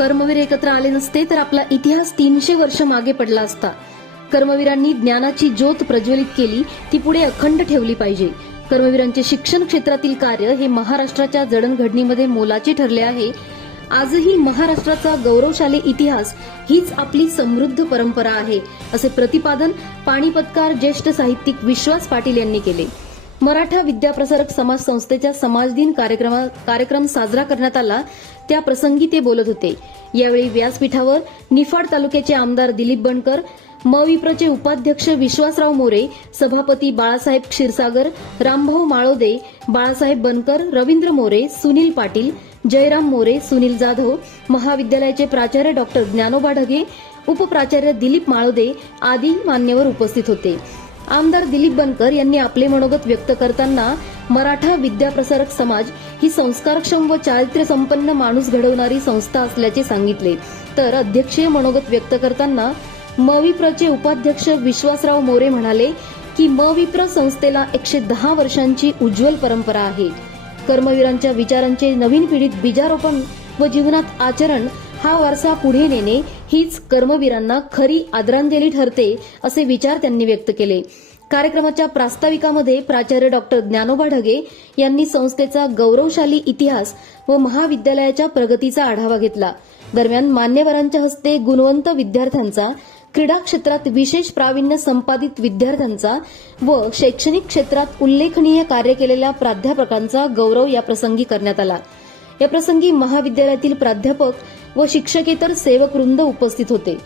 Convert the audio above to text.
कर्मवीर एकत्र आले नसते तर आपला इतिहास तीनशे वर्ष मागे पडला असता. कर्मवीरांनी ज्ञानाची ज्योत प्रज्वलित केली ती पुढे अखंड ठेवली पाहिजे. कर्मवीरांचे शिक्षण क्षेत्रातील कार्य हे महाराष्ट्राच्या जडणघडणीमध्ये मोलाचे ठरले आहे. आजही महाराष्ट्राचा गौरवशाली इतिहास हीच आपली समृद्ध परंपरा आहे असे प्रतिपादन पाणीपतकार ज्येष्ठ साहित्यिक विश्वास पाटील यांनी केले. मराठा विद्याप्रसारक समाज संस्थेच्या समाज दिन कार्यक्रमा- कार्यक्रम साजरा करण्यात आला. त्या प्रसंगी ते बोलत होते. यावेळी व्यासपीठावर निफाड तालुक्याचे आमदार दिलीप बनकर मविप्रचे उपाध्यक्ष विश्वासराव मोरे सभापती बाळासाहेब क्षीरसागर रामभाऊ माळोदे बाळासाहेब बनकर रवींद्र मोरे सुनील पाटील जयराम मोरे सुनील जाधव महाविद्यालयाचे प्राचार्य डॉक्टर ज्ञानोबा ढगे उपप्राचार्य दिलीप माळोदे आदी मान्यवर उपस्थित होते. आमदार दिलीप बनकर यांनी आपले मनोगत व्यक्त करताना मराठा विद्याप्रसारक समाज ही संस्कारक्षम व चारित्र्य संपन्न माणूस घडवणारी संस्था असल्याचे सांगितले. तर अध्यक्षीय मनोगत व्यक्त करताना मविप्रचे उपाध्यक्ष विश्वासराव मोरे म्हणाले की मविप्र संस्थेला एकशे दहा वर्षांची उज्ज्वल परंपरा आहे. कर्मवीरांच्या विचारांचे नवीन पिढीत बीजारोपण व जीवनात आचरण हा वारसा पुढे नेणे हीच कर्मवीरांना खरी आदरांजली ठरते असे विचार त्यांनी व्यक्त केले. कार्यक्रमाच्या प्रास्ताविकामध्ये प्राचार्य डॉक्टर ज्ञानोबा ढगे यांनी संस्थेचा गौरवशाली इतिहास व महाविद्यालयाच्या प्रगतीचा आढावा घेतला. दरम्यान मान्यवरांच्या हस्ते गुणवंत विद्यार्थ्यांचा क्रीडा क्षेत्रात विशेष प्रावीण्य संपादित विद्यार्थ्यांचा व शैक्षणिक क्षेत्रात उल्लेखनीय कार्य केलेल्या प्राध्यापकांचा गौरव या प्रसंगी करण्यात आला. या प्रसंगी महाविद्यालयातील प्राध्यापक व शिक्षकेतर सेवकवृंद उपस्थित होते.